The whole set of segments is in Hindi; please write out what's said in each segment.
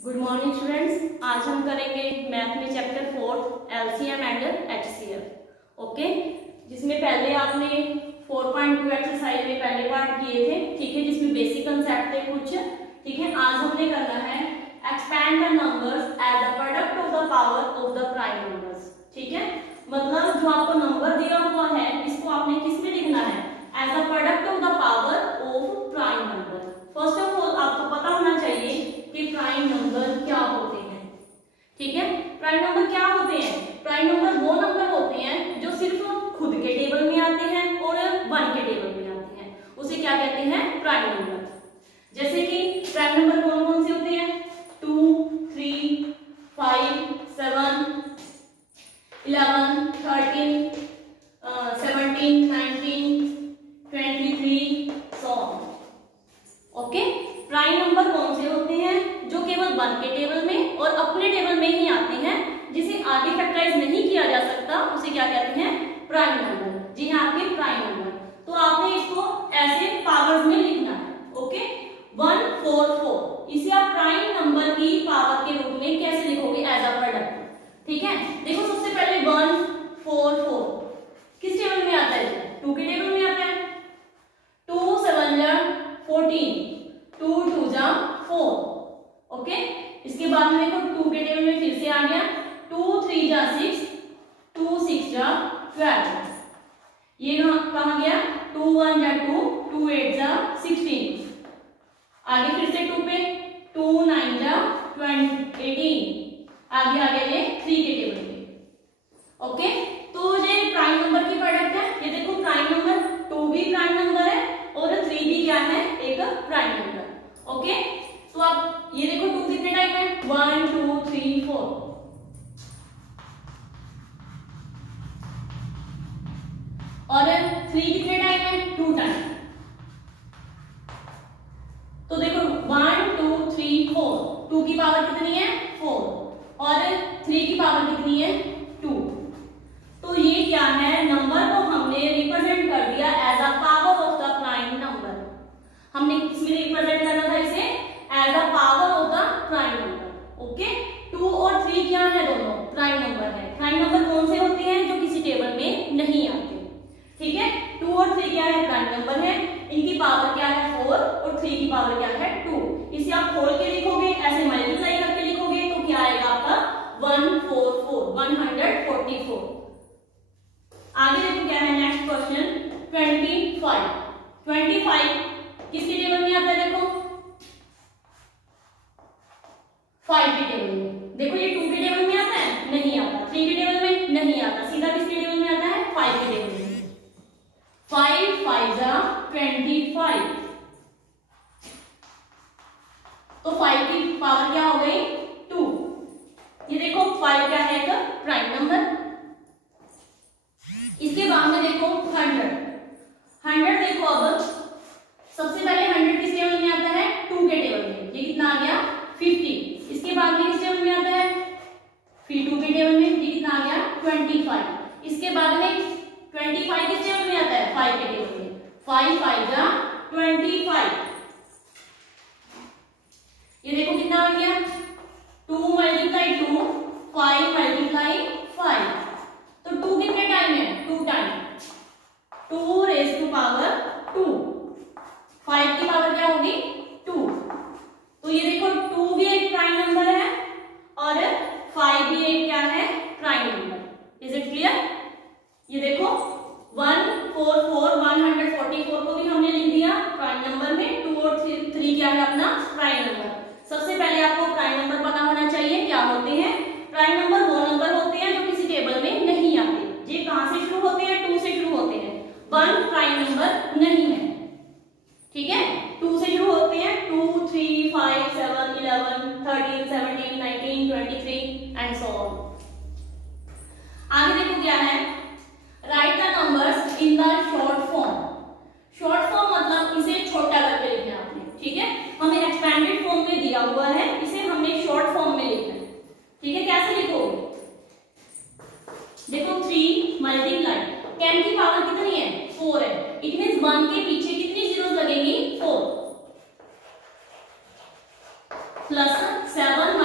Good morning students. आज हम करेंगे मैथ में chapter 4 LCM and HCF. Okay, जिसमें पहले आपने 4.2 एक्सरसाइज में पहले पार्ट किए थे, ठीक है, जिसमें बेसिक कंसेप्ट थे कुछ, ठीक है। आज हमने करना है expand the numbers as a product of the power of the prime numbers, ठीक है। मतलब जो आपको नंबर दिया हुआ है इसको आपने किस में लिखना है, as a product of the power of prime number. First of all आपको पता होना चाहिए कि प्राइम नंबर क्या होते हैं, ठीक है। प्राइम नंबर क्या होते हैं? प्राइम नंबर वो नंबर होते हैं जो सिर्फ खुद के टेबल में आते हैं और 1 के टेबल में आते हैं, उसे क्या कहते हैं? Prime number. जैसे कि प्राइम नंबर कौन कौन से होते हैं? 2, 3, 5, 7, 11, 13, 17, 19, 23, so on। Okay, prime number कौन से होते हैं? जो केवल 1 के टेबल में और अपने टेबल में ही आते हैं, जिसे आगे फैक्टराइज नहीं किया जा सकता, उसे क्या कहते हैं? Prime number. जी हाँ, आपके प्राइम नंबर। तो आपने इसको ऐसे पावर्स में लिखना है। ओके, 1, 4, 4, इसे आप प्राइम नंबर की पावर के रूप में कैसे लिखोगे? एज अ प्रोडक्ट, ठीक है। देखो सबसे पहले 1, 4, 4 किस टेबल में आता है? 2 के टेबल में आता है। 2 7 जा 14, 2 2 जा 4। ओके, इसके बाद में देखो 2 के टेबल में फिर से आ गया। 2 3 जा 6, 2 6 जा 12। ये कहाँ गया? 2 1 जा 2, 2 8 जा 16। आगे फिर से 2 पे 2 9 जा 18। आगे आ गया ये 3 के टेबल पे। ओके, तो ये प्राइम नंबर की प्रोडक्ट है। ये देखो प्राइम नंबर 2 भी प्राइम नंबर है और 3 भी क्या है? एक प्राइम नंबर। ओके, तो आप ये देखो 2 कितने टाइम है? 1 2 3 4। और 3 कितने टाइम है? 2 टाइम। तो देखो 1 2 3 4, 2 की पावर कितनी है? 4 और 3 की पावर कितनी है? 2। तो ये क्या है? नंबर को हमने रिप्रेजेंट कर दिया as a power of the prime number. हमने किसमें रिप्रेजेंट करना था इसे? As a power of the prime number. Okay, 2 और 3 क्या है? दोनों प्राइम नंबर है। प्राइम नंबर कौन से होते हैं? जो किसी टेबल में नहीं आते, ठीक है। 2 और 3 क्या है? प्राइम नंबर है। इनकी पावर क्या है? 4 और 3 की पावर क्या है? 2। इसे आप खोल के लिखोगे, ऐसे मल्टीप्लाई करके लिखोगे तो क्या आएगा आपका? 144, 144। आगे देखो क्या है नेक्स्ट क्वेश्चन। 25, 25 किसके टेबल में आता है? देखो 5 के टेबल में। देखो ये 2 के टेबल में आता है? नहीं आता। 3 के टेबल में नहीं आता। सीधा किसके टेबल में आता है? 5 के टेबल में। 5 5 जा 25। तो 5 की पावर क्या हो गई? 2। ये देखो 5 क्या है? एक प्राइम नंबर। इसके बाद में देखो 100। 100 देखो, अब सबसे पहले 100 किस टेबल में आता है? 2 के टेबल में। ये कितना आ गया? 50। इसके बाद में किस टेबल में आता है? फिर 2 के टेबल में। ये कितना आ गया? 25। इसके बाद में 25 किस टेबल में आता है? 5 के टेबल में। 5 5 जा 25। ये देखो कितना आ गया? 2 मल्टीप्लाई 2, 5 मल्टीप्लाई 5। तो 2 कितने टाइम है? 2 टाइम। 2 raise to power 2। 5 की पावर क्या होगी? 2। तो ये देखो 2 भी एक प्राइम नंबर है और 5 भी एक क्या है? Prime number. Is it clear? ये देखो 144, 144 को भी हमने लिख दिया प्राइम नंबर में। 2 और 3 क्या है अपना? Prime number. सबसे पहले आपको प्राइम नंबर पता होना चाहिए क्या होते हैं। प्राइम नंबर वो नंबर होते हैं जो किसी टेबल में नहीं आते। ये कहां से शुरू होते हैं? 2 से शुरू होते हैं। 1 प्राइम नंबर नहीं है, ठीक है। 2 से शुरू होते हैं। 2 3 5 7 11 13 17 19 23 एंड सो ऑन। आगे देखो क्या है? Right the numbers in the short form. Short form मतलब इसे छोटा करके लिखना है आपने, ठीक है। हमें एक्सपेंडेड फॉर्म में दिया हुआ है, इसे हमने शॉर्ट फॉर्म में लिखना है, ठीक है। कैसे लिखोगे? देखो 3 मल्टीप्लाई 10 की पावर कितनी है? 4 है। इट मींस 1 के पीछे कितनी जीरोस लगेंगी? 4 प्लस 7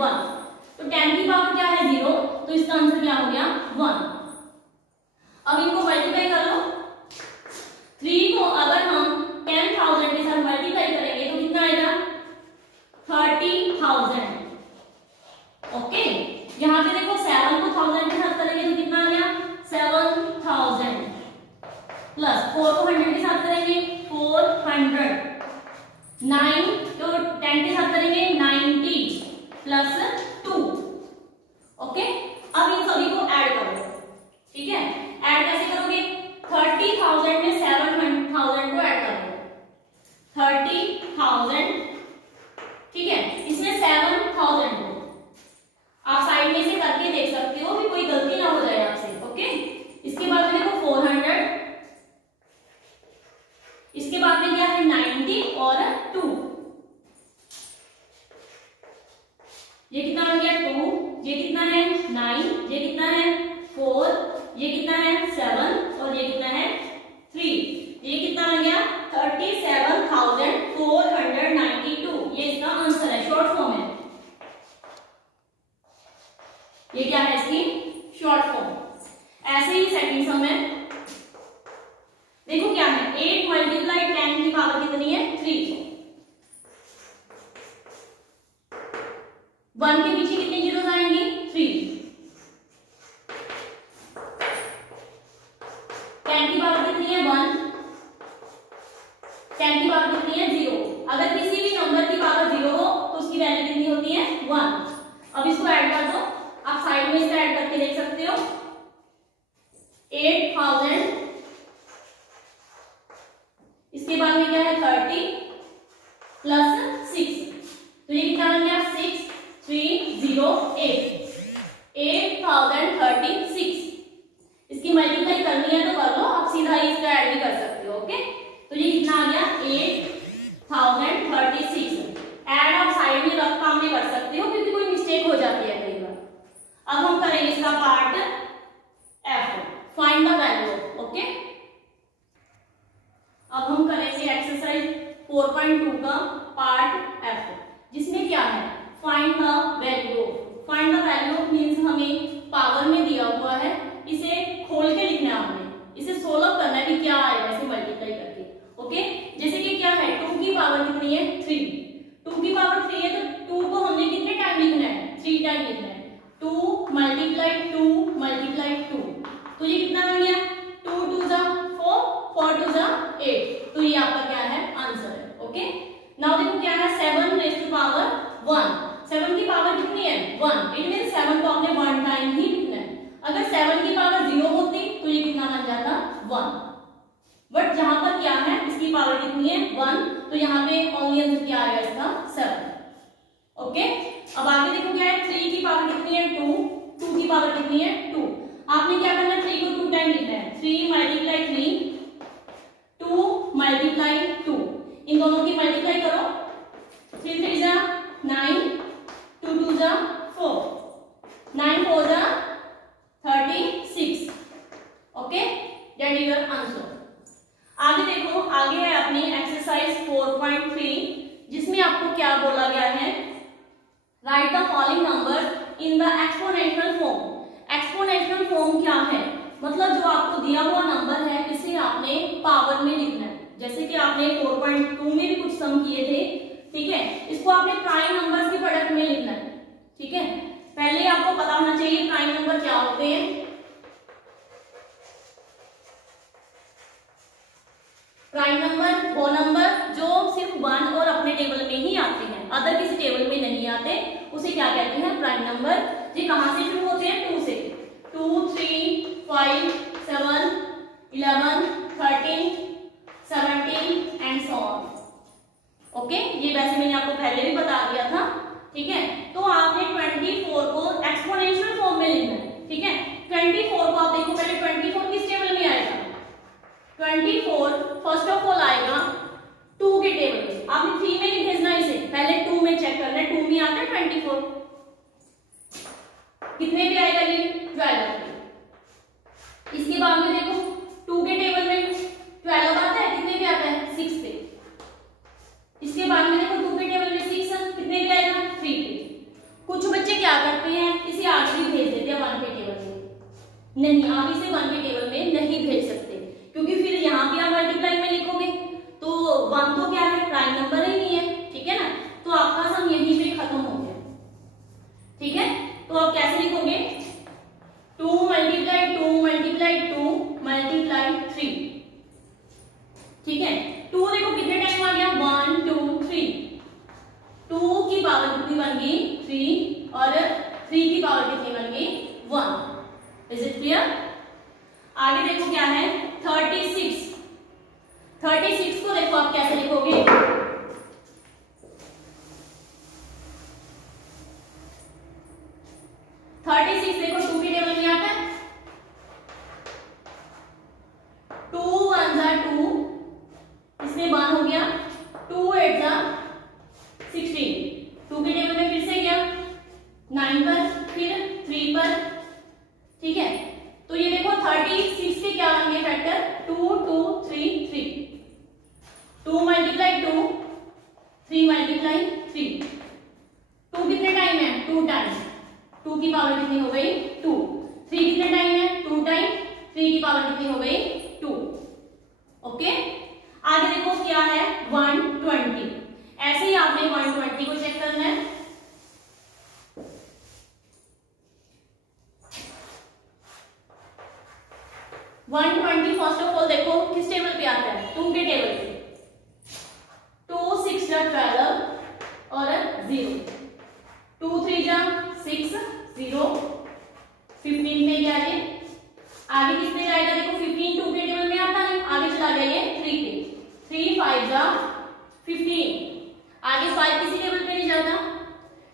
1। तो 10 की पावर क्या है 0, तो इसका आंसर क्या हो गया 1। अब इनको मल्टीप्लाई कर लो। 3 को अगर हम 10,000 के साथ मल्टीप्लाई करेंगे तो कितना आएगा 30,000। ओके, यहाँ पे देखो 7 को 1000 के साथ करेंगे तो कितना आ गया 7,000 प्लस 4 को 100 के साथ करेंगे 400, 9 तो 10 के साथ करेंगे 90 प्लस 2। ओके, अब इन सभी को ऐड करो। ठीक है, ऐड कैसे करोगे 30,000 में 7,000 को ऐड करो 30,000। ठीक है, इसमें 7,000 को आप साइड में से करके देख सकते हो कि कोई गलती ना हो जाए आपसे। ओके, इसके बाद में देखो 400, इसके बाद में क्या है 90 और 2, ये कितना हो गया 2, ये कितना है 9, ये कितना है 4, ये कितना है 7 और ये कितना है 3, ये कितना आ गया 37,492। ये इसका आंसर है, शॉर्ट फॉर्म है। ये क्या है इसकी शॉर्ट फॉर्म। ऐसे ही सेकंड सम है, देखो क्या है 8 मल्टीप्लाई 10 की पावर कितनी है 3। 1 के पीछे कितने जीरोस आएंगे 3। 10 की पावर कितनी है 1, 10 की पावर कितनी है 0। अगर किसी भी नंबर की पावर 0 हो तो उसकी वैल्यू कितनी होती है 1। अब इसको ऐड कर दो, आप साइड में इसका ऐड करके देख सकते हो 8,000, इसके बाद में क्या है 30 प्लस 6, तो ये कितना बन गया 6308, 8036। इसकी मल्टीप्लाई करनी है तो कर लो, आप सीधा ही इसका ऐड भी कर सकते हो। ओके, तो ये कितना आ गया 8036। ऐड आप साइड में रफ काम में कर सकते हो क्योंकि कोई मिस्टेक हो जाती है कई बार। अब हम करेंगे इसका part F, find the value. Okay, अब हम करेंगे एक्सरसाइज 4.2 का पार्ट F, जिसमें क्या है find the value. Find the value means हमें पावर में दिया हुआ है, इसे खोल के लिखना है, हमने इसे सोल्व करना है कि क्या आएगा इसे मल्टीप्लाई करके। ओके, जैसे कि क्या है 2 की पावर कितनी है 3, 2 की पावर 3 है तो 2 को हमने कितने टाइम लिखना है 3 टाइम लिखना है। 2 मल्टीप्लाई 2 मल्टीप्लाई 2, तो ये कितना बन गया 2 2 जा 4, 4 2 जा 8, तो ये आपका क्या है आंसर है। ओके, नाउ देखो क्या है 7 रेज़ टू पावर 1। 7 की पावर कितनी है 1, इट मींस 7 को आपने 1 टाइम ही लिखना है। अगर 7 की पावर 0 होती तो ये कितना बन जाता 1, बट जहां पर क्या है इसकी पावर कितनी है 1, तो यहाँ पे ओनली आंसर क्या आएगा इसका 7। ओके, अब आगे देखो क्या है 3 की पावर कितनी है 2, 2 की पावर कितनी है 2। आपने क्या करना है 3 को 2 टाइम लिखना है, 3 मल्टीप्लाई 3, 2 मल्टीप्लाई 2, इन दोनों की मल्टीप्लाई करो, 3 3 जा 9, 2 2 जा 4, 9 4 जा 36। Okay, that is your answer. आगे देखो, आगे है अपनी एक्सरसाइज 4.3, जिसमें आपको क्या बोला गया है right the following number in the exponential form. Exponential form क्या है, मतलब जो आपको दिया हुआ नंबर है इसे आपने पावर में लिखना है। जैसे कि आपने 4.2 में भी कुछ सम किए थे, ठीक है, इसको आपने प्राइम नंबर्स की प्रोडक्ट में लिखना है। ठीक है, पहले आपको पता होना चाहिए प्राइम नंबर क्या होते हैं। प्राइम नंबर वो नंबर जो सिर्फ 1 और अपने टेबल में ही आते हैं, अदर किसी टेबल में नहीं आते, उसे क्या कहते हैं प्राइम नंबर। ये कहां से शुरू होते हैं 2 से, 2 3 5 7 11 13 17 एंड सो ऑन। ओके, ये वैसे मैंने आपको पहले भी बता दिया था। ठीक है, तो आपने 24 को एक्सपोनेंशियल फॉर्म में लिखना है। ठीक है, 24 को आप देखो पहले 24 किस टेबल में आएगा, 24 फर्स्ट ऑफ ऑल आएगा 2 के टेबल में। आपने 3 में नहीं भेजना इसे, पहले 2 में चेक करना है, 2 में आता है 24, कितने भी आएगा ये 12। इसके बाद में देखो 2 के टेबल में 12 आता है, कितने भी आता है 6 पे। इसके बाद में देखो 2 के टेबल में 6 कितने पे आएगा 3 पे। पावर कितनी बन गई 3 और 3 की पावर कितनी बन गई 1। Is it clear? आगे देखो क्या है 36। 36 को देखो आप कैसे लिखोगे, 36 देखो 2 के टेबल में आता है, 2 1 जा 2, इसमें 1 हो गया, 2 8 जा 16, 2 के टेबल में फिर से गया 9 पर, फिर 3 पर, ठीक है। तो ये देखो 36 के क्या बन गए फैक्टर 2 2 3 3, 2 मल्टीप्लाई 2, 3 मल्टीप्लाई 3, 2 कितने टाइम है 2 टाइम, 2 की पावर कितनी हो गई 2, 3 कितने टाइम है 2 टाइम, 3 की पावर कितनी हो गई 2। ओके, आगे देखो क्या है 120। ऐसे ही आपने 120 को चेक करना है। फर्स्ट ऑफ ऑल देखो किस टेबल पे आता है 2 के टेबल पे, 2 6 जा 12 और 0, 2 3 जा 6 0, 15 पे गया ये, आगे किस पे जाएगा देखो 15 2 के टेबल में आता है, आगे चला गया ये 3 पे, 3 5 जा 15, आगे 5 किसी टेबल पे नहीं जाता,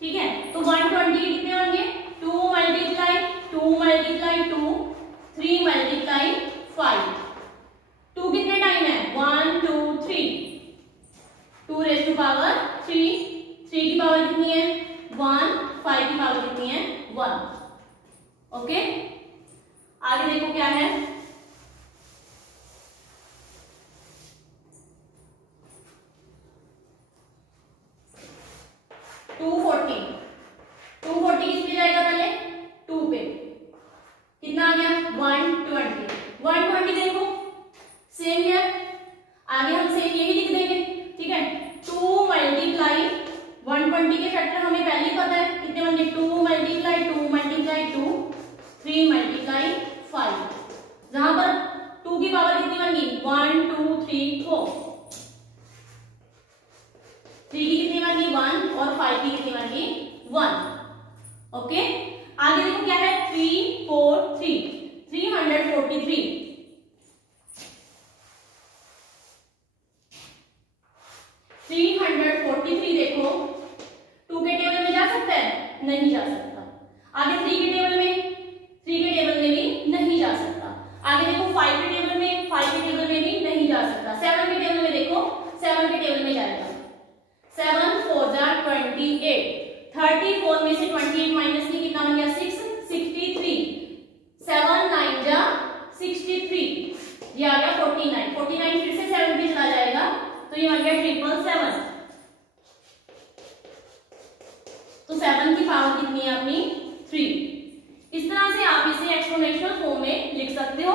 ठीक है। तो 120 कितने होंगे 2 मल्टीप्लाई 2 मल्टीप्लाई 2, 3 मल्टीप्लाई 5, 2 कितने टाइम है 1 2 3, 2 रेज़ टू पावर 3, 3 की पावर कितनी है 1, 5 की पावर कितनी है 1। ओके, आगे देखो क्या है 240। 240 किस पे जाएगा पहले 2 पे, कितना आ गया 120। 120 देखो सेम है, आगे हम सेम यही लिख देंगे, ठीक है। 2 मल्टीप्लाई 120 के फैक्टर हमें पहले ही पता है कितने बन गए 2 मल्टीप्लाई 2 मल्टीप्लाई 2, 3 मल्टीप्लाई 5, जहां पर 2 की पावर कितनी बन गई 1 2 3 4, 3 की कितनी बन गई 1 और 5 की कितनी बन गई 1। ओके, आगे देखो क्या है 3 4 3, 343, 343 देखो 2 के टेबल में जा सकता है नहीं जा सकता, आगे 3 के टेबल में, 3 के टेबल में भी नहीं जा सकता, आगे देखो 5 के टेबल में, 5 के टेबल में भी नहीं जा सकता, 7 के टेबल में देखो 7 के टेबल में जाएगा, 7 4 जा 28, 34 में से 28 माइनस की कितना बन गया 6 63, 7 9 जा 63, ये आ गया 49, 49 फिर से 7 पे चला जाएगा तो ये बन गया 777। तो 7 की पावर कितनी है अपनी 3। इस तरह से आप इसे एक्सपोनेंशियल फॉर्म में लिख सकते हो।